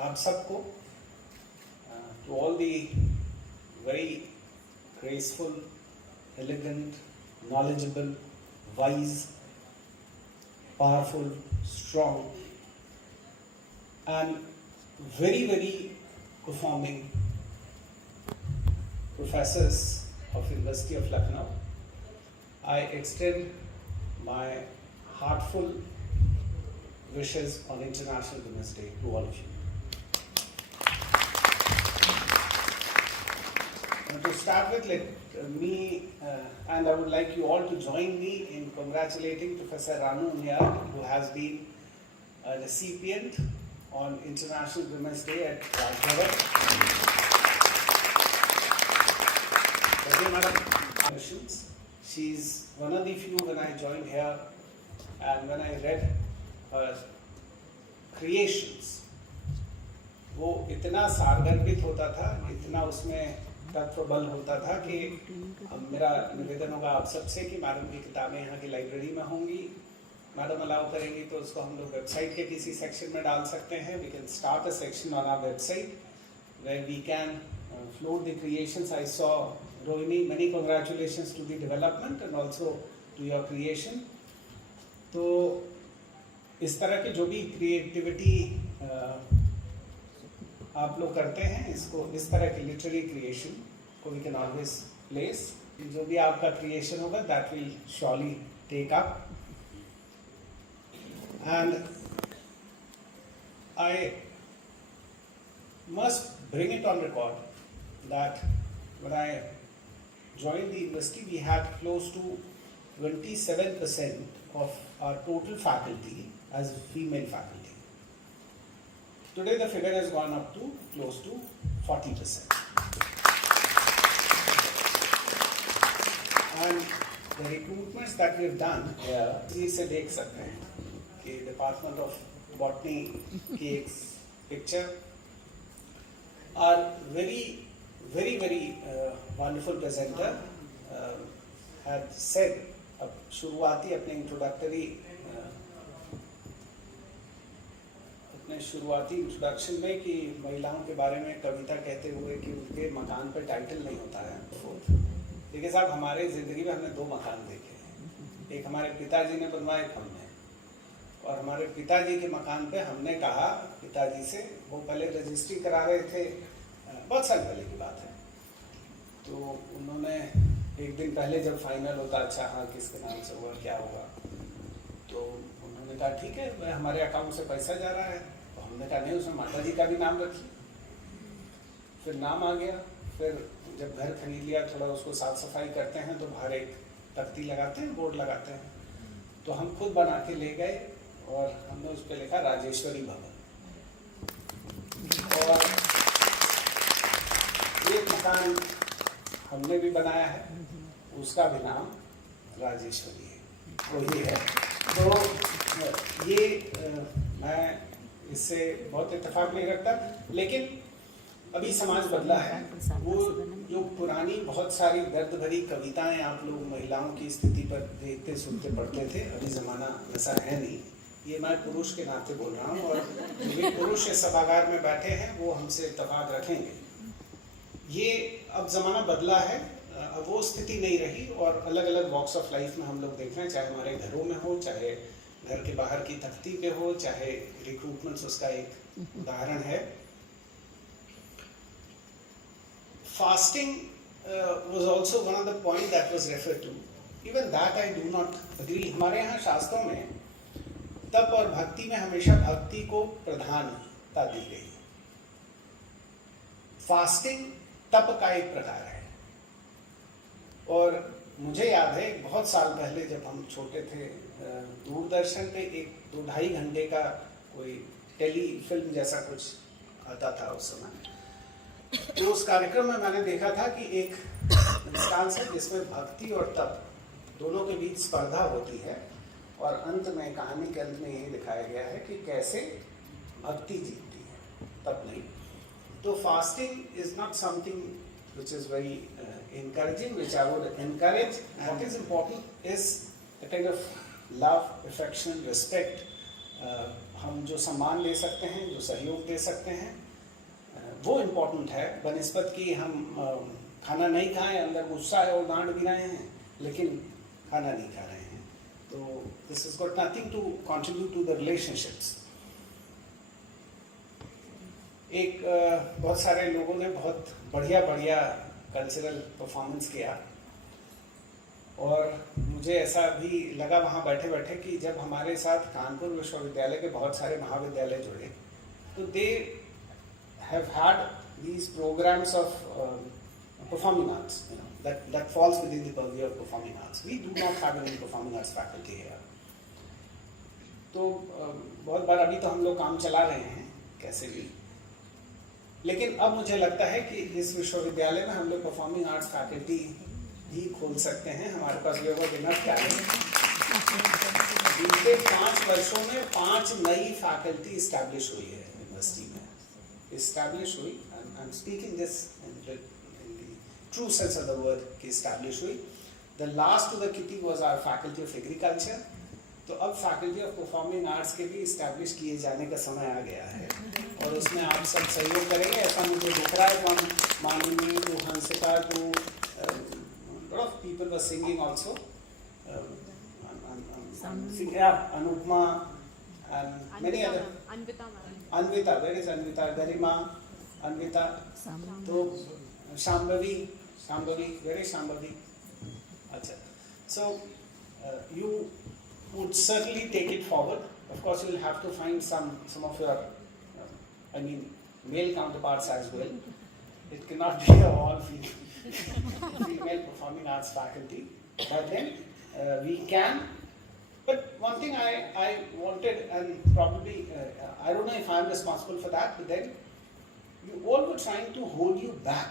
आप सबको, to all the very graceful, elegant, knowledgeable, wise, powerful, strong, and very, very performing professors of University of Lucknow, I extend my heartfelt wishes on International Women's Day to all of you. And to start with, let me and I would like you all to join me in congratulating Professor Ranu Unyal, who has been a recipient on International Women's Day at Rajbhavan. She's one of the few when I joined here, and when I read her creations, वो इतना सारगर्भित होता था, इतना उसमें तत्प्रबल होता था कि मेरा निवेदन होगा आप सबसे कि मैडम की किताबें यहाँ की लाइब्रेरी में होंगी. मैडम अलाउ करेंगी तो उसको हम लोग वेबसाइट के किसी सेक्शन में डाल सकते हैं. We can start a section on our website where we can float the creations. I saw Rohini, many congratulations to the development and also to your creation. तो इस तरह की जो भी क्रिएटिविटी आप लोग करते हैं, इसको इस तरह की लिटरेरी क्रिएशन को वी कैन ऑलवेज प्लेस. जो भी आपका क्रिएशन होगा that will surely take up. And I must bring it on record that when I joined the university, we had close to 27% of our total faculty as female faculty. Today the figure has gone up to close to 40%. And the recruitments that we have done here, इसे देख सकते हैं कि Department of Botany की एक picture are very wonderful presenter had said शुरुआती अपने introduction में कि महिलाओं के बारे में कविता कहते हुए कि उनके मकान पर टाइटल नहीं होता है. देखिए साहब, हमारे ज़िंदगी में हमने 2 मकान देखे हैं. एक हमारे पिताजी ने बनवाया, एक हमने. और हमारे पिताजी के मकान पे हमने कहा पिताजी से, वो पहले रजिस्ट्री करा रहे थे, बहुत साल पहले की बात है. तो उन्होंने एक दिन पहले जब फाइनल होता, अच्छा हाँ किसके नाम से हुआ क्या होगा, तो उन्होंने कहा ठीक है हमारे अकाउंट से पैसा जा रहा है. तो हमने कहा नहीं, उसमें माता जी का भी नाम रखिए. फिर नाम आ गया. फिर जब घर खरीद लिया, थोड़ा उसको साफ सफाई करते हैं तो बाहर एक तख्ती लगाते हैं, बोर्ड लगाते हैं. तो हम खुद बना के ले गए और हमने उस पर लिखा राजेश्वरी भवन. और एक मकान हमने भी बनाया है, उसका भी नाम राजेश्वरी है, वही है. तो ये मैं इससे बहुत इत्तेफाक नहीं रखता, लेकिन अभी समाज बदला है. वो जो पुरानी बहुत सारी दर्द भरी कविताएं आप लोग महिलाओं की स्थिति पर देखते सुनते पढ़ते थे, अभी ज़माना वैसा है नहीं. ये मैं पुरुष के नाते बोल रहा हूँ, और जो भी पुरुष इस सभागार में बैठे हैं वो हमसे इत्तेफाक रखेंगे. ये अब ज़माना बदला है, अब वो स्थिति नहीं रही. और अलग अलग वॉक्स ऑफ लाइफ में हम लोग देख रहे हैं, चाहे हमारे घरों में हो, चाहे घर के बाहर की तख्ती पे हो, चाहे रिक्रूटमेंट्स उसका एक उदाहरण है. Fasting was also one of the point that was referred to. Even that I do not agree. हमारे यहाँ शास्त्रों में तप और भक्ति में हमेशा भक्ति को प्रधानता दी गई. फास्टिंग तप का एक प्रकार है. और मुझे याद है बहुत साल पहले जब हम छोटे थे, दूरदर्शन पे एक 2-2.5 घंटे का कोई टेली फिल्म जैसा कुछ आता था उस समय. तो उस कार्यक्रम में मैंने देखा था कि एक इंस्टांस है जिसमें भक्ति और तप दोनों के बीच स्पर्धा होती है, और अंत में, कहानी के अंत में यही दिखाया गया है कि कैसे भक्ति जीतती है, तप नहीं. तो fasting is not something which is very encouraging, which I would encourage. And what is important is a kind of love, affection, respect हम जो सम्मान दे सकते हैं, जो सहयोग दे सकते हैं, वो इम्पोर्टेंट है बनिस्बत कि हम खाना नहीं खाएं, अंदर गुस्सा है और डांट भी रहे हैं लेकिन खाना नहीं खा रहे हैं। तो this is got nothing to contribute to the relationships. एक बहुत सारे लोगों ने बहुत बढ़िया कल्चरल परफॉर्मेंस किया और मुझे ऐसा भी लगा वहाँ बैठे बैठे कि जब हमारे साथ कानपुर विश्वविद्यालय के बहुत सारे महाविद्यालय जुड़े तो they have had these programs of performing arts, you know, that falls within the purview of performing arts. We do not have any performing arts faculty here. तो बहुत बार अभी तो हम लोग काम चला रहे हैं कैसे भी, लेकिन अब मुझे लगता है कि इस विश्वविद्यालय में हम लोग परफॉर्मिंग आर्ट्स फैकल्टी भी खोल सकते हैं। हमारे पास लोगों इनफ टैलेंट। बीते 5 वर्षों में 5 नई फैकल्टी इस्टेब्लिश हुई है यूनिवर्सिटी में, इस्टेब्लिश हुई। I'm speaking this in the true sense of the word कि establish हुई। The last to the kitty was our faculty of agriculture। तो अब faculty of performing arts के भी establish किए जाने का समय आ गया है और उसमें आप सब सहयोग करेंगे ऐसा मुझे दिख रहा है। माननी to Hansika to lot of people were singing also, Anupma and many other, Anvita, where is Anvita? Garima, Anvita, तो Shambhavi, where is Shambhavi? Acha. So you would certainly take it forward. Of course, you will have to find some of your, male counterparts as well. It cannot be all female performing arts faculty. But then we can. But one thing I wanted, and probably I don't know if I'm responsible for that, but then you all were trying to hold you back.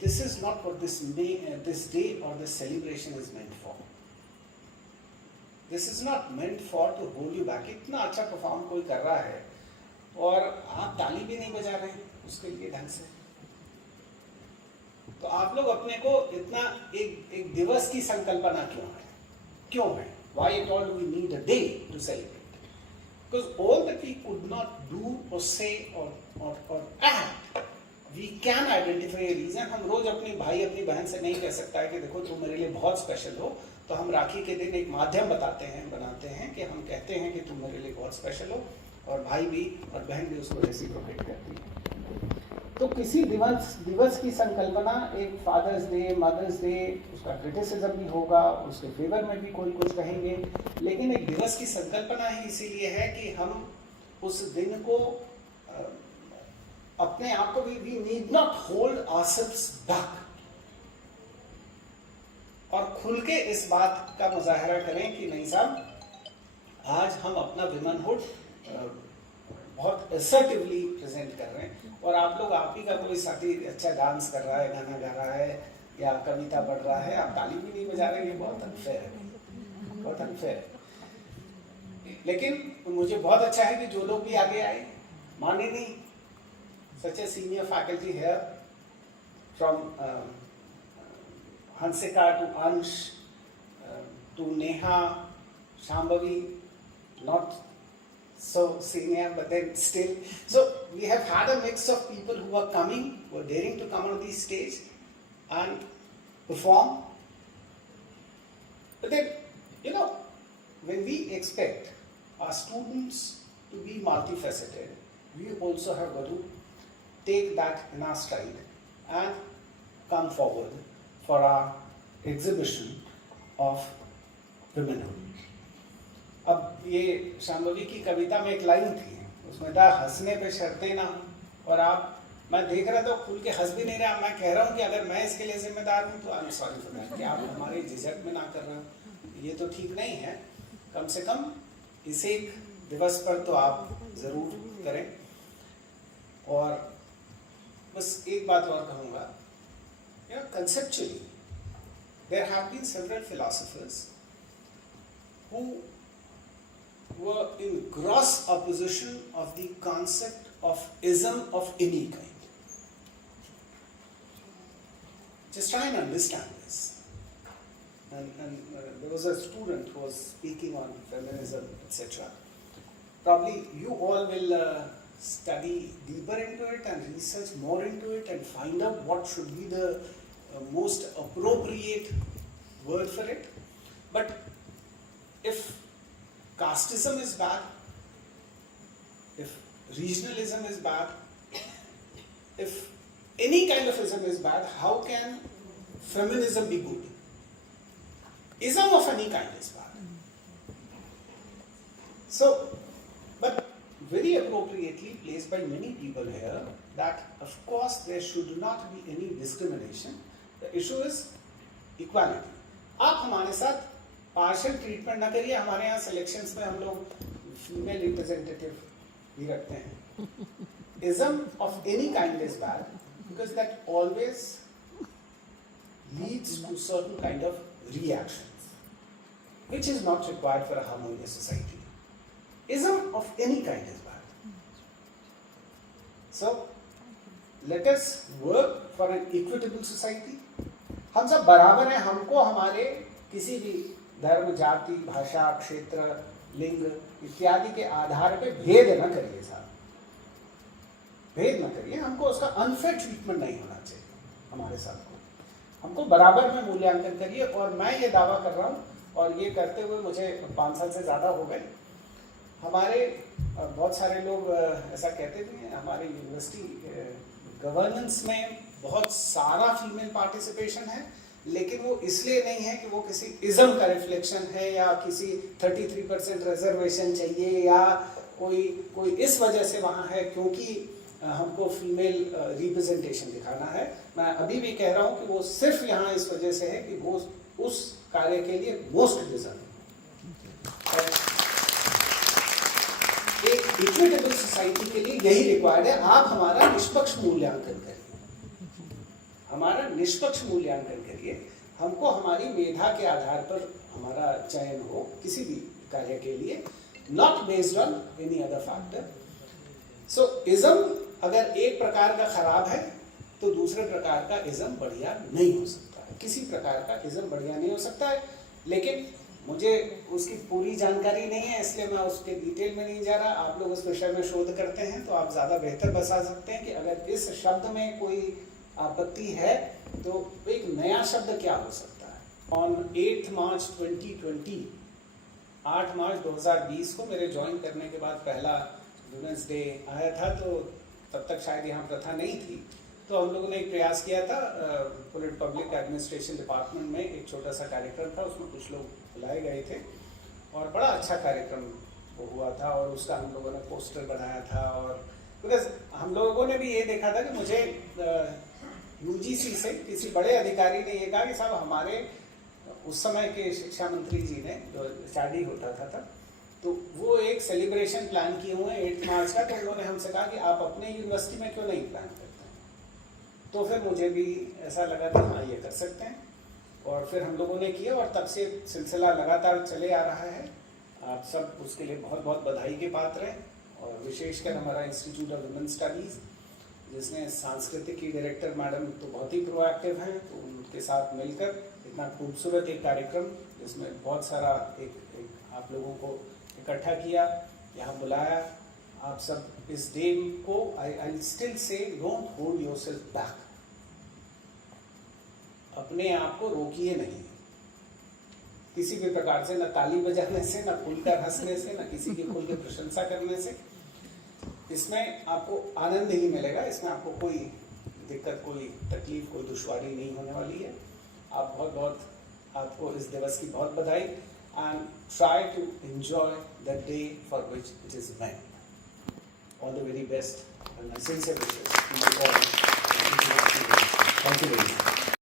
This is not what this day or this celebration is meant for. This is not meant for to hold you back. इतना अच्छा perform कोई कर रहा है और आप ताली भी नहीं बजा रहे हैं उसके लिए ढंग से, तो आप लोग अपने को इतना एक दिवस की संकल्पना क्यों है? Why at all do we need a day to celebrate? Because all that we could not do or say or act, we can identify a reason. हम रोज अपनी भाई अपनी बहन से नहीं कह सकता है कि देखो तुम मेरे लिए बहुत स्पेशल हो, तो हम राखी के दिन एक माध्यम बनाते हैं कि हम कहते हैं कि तुम मेरे लिए बहुत स्पेशल हो, और भाई भी और बहन भी उसको रेसिप्रोकेट करती है। तो किसी दिवस की संकल्पना, एक फादर्स डे, मदर्स डे, उसका क्रिटिसिज्म भी होगा, उसके फेवर में भी कोई कुछ कहेंगे, लेकिन एक दिवस की संकल्पना ही इसीलिए है कि हम उस दिन को अपने आप को we need not hold ourselves back, और खुल के इस बात का मुजाहरा करें कि नहीं साहब आज हम अपना विमेनहुड बहुत असर्टिवली प्रेजेंट कर रहे हैं, और आप ही का कोई साथी अच्छा डांस कर रहा है, गाना गा रहा है या कविता पढ़ रहा है, आप ताली भी नहीं बजा रहे हैं, ये बहुत अनफेयर है, बहुत अनफेयर है। लेकिन मुझे बहुत अच्छा है कि जो लोग भी आगे आए, मानिनी such a senior faculty here, from Hansika to Ansh to Neha, Shambhavi, not so senior but then still. So we have had a mix of people who are coming, who are daring to come on the stage and perform. But then, when we expect our students to be multifaceted, we also have got to take that in our stride and come forward for our exhibition of womanhood. अब ये शांभवी की कविता में एक line थी, उसमें था हंसने पे शर्तें ना, और मैं देख रहा था खुल के हंस भी नहीं रहा। मैं कह रहा हूँ कि अगर मैं इसके लिए जिम्मेदार हूँ तो I am sorry for that, कि आप हमारे झिझक में ना कर रहे हो, ये तो ठीक नहीं है। कम से कम इस एक दिवस पर तो आप जरूर करें। और बस एक बात और कहूँगा, conceptually there have been several philosophers who were in gross opposition of the concept of ism of any kind. Just try and understand this. and there was a student who was speaking on feminism, etc. Probably you all will study deeper into it and research more into it and find out what should be the most appropriate word for it. But if casteism is bad, if regionalism is bad, if any kind of ism is bad, how can feminism be good? Ism of any kind is bad. So, but very appropriately placed by many people here that of course there should not be any discrimination. The issue is equality. आप हमारे साथ partial treatment ना करिए. हमारे यहाँ selections में हम लोग फीमेल रिप्रेजेंटेटिव भी रखते हैं. Ism of any kind is bad because that always leads to certain kind of reactions which is not required for a harmonious society. Ism of any kind is bad. So let us work for an equitable society. हम सब बराबर हैं. हमको हमारे किसी भी धर्म, जाति, भाषा, क्षेत्र, लिंग इत्यादि के आधार पे भेद न करिए साहब. भेद न करिए. हमको उसका अनफेयर ट्रीटमेंट नहीं होना चाहिए हमारे साथ को. हमको बराबर में मूल्यांकन करिए. और मैं ये दावा कर रहा हूँ और ये करते हुए मुझे 5 साल से ज़्यादा हो गए. हमारे बहुत सारे लोग ऐसा कहते भी हैं. हमारे यूनिवर्सिटी गवर्नेंस में बहुत सारा फीमेल पार्टिसिपेशन है, लेकिन वो इसलिए नहीं है कि वो किसी इज्म का रिफ्लेक्शन है या किसी 33% रिजर्वेशन चाहिए या कोई इस वजह से वहाँ है क्योंकि हमको फीमेल रिप्रेजेंटेशन दिखाना है. मैं अभी भी कह रहा हूँ कि वो सिर्फ यहाँ इस वजह से है कि वो उस कार्य के लिए मोस्ट डिजर्व. एक इक्विटेबल सोसाइटी के लिए यही रिक्वायर्ड है. आप हमारा निष्पक्ष मूल्यांकन करिए. हमारा निष्पक्ष मूल्यांकन करिए. हमको हमारी मेधा के आधार पर हमारा चयन हो किसी भी कार्य के लिए, not based on any other factor. So ism अगर एक प्रकार का खराब है तो दूसरे प्रकार का इज्म बढ़िया नहीं हो सकता है. किसी प्रकार का इज्म बढ़िया नहीं हो सकता है. लेकिन मुझे उसकी पूरी जानकारी नहीं है, इसलिए मैं उसके डिटेल में नहीं जा रहा. आप लोग उस विषय में शोध करते हैं तो आप ज़्यादा बेहतर बता सकते हैं कि अगर इस शब्द में कोई आपत्ति है तो एक नया शब्द क्या हो सकता है. ऑन 8 मार्च 2020, 8 मार्च 2020 को मेरे ज्वाइन करने के बाद पहला वुमेन्स डे आया था. तो तब तक शायद यहाँ प्रथा नहीं थी. तो हम लोगों ने एक प्रयास किया था. पब्लिक एडमिनिस्ट्रेशन डिपार्टमेंट में एक छोटा सा कार्यक्रम था. उसमें कुछ लोग बुलाए गए थे और बड़ा अच्छा कार्यक्रम वो हुआ था. और उसका हम लोगों ने पोस्टर बनाया था. और बिकॉज हम लोगों ने भी ये देखा था कि मुझे यूजीसी से किसी बड़े अधिकारी ने ये कहा कि साहब हमारे उस समय के शिक्षा मंत्री जी ने, जो शादी होता था तब, तो वो एक सेलिब्रेशन प्लान किए हुए हैं 8 मार्च का. तो उन्होंने हमसे कहा कि आप अपने यूनिवर्सिटी में क्यों नहीं प्लान करते हैं. तो फिर मुझे भी ऐसा लगा कि हाँ ये कर सकते हैं. और फिर हम लोगों ने किया और तब से सिलसिला लगातार चले आ रहा है. आप सब उसके लिए बहुत बहुत बधाई के पात्र हैं. और विशेषकर हमारा इंस्टीट्यूट ऑफ वुमेन स्टडीज़, जिसने सांस्कृतिक की डायरेक्टर मैडम तो बहुत ही प्रोएक्टिव हैं, तो उनके साथ मिलकर इतना खूबसूरत एक कार्यक्रम जिसमें बहुत सारा एक आप लोगों को इकट्ठा किया, यहाँ बुलाया. आप सब इस डे को I still say don't hold yourself back. अपने आप को रोकिए नहीं किसी भी प्रकार से, न ताली बजाने से, न खुलकर हंसने से, न किसी की खुल के प्रशंसा करने से. इसमें आपको आनंद ही मिलेगा. इसमें आपको कोई दिक्कत, कोई तकलीफ, कोई दुश्वारी नहीं होने वाली है. आप बहुत आपको इस दिवस की बहुत बधाई. And try to enjoy the day for which it is meant. All the very best and my sincere wishes. Thank you very much.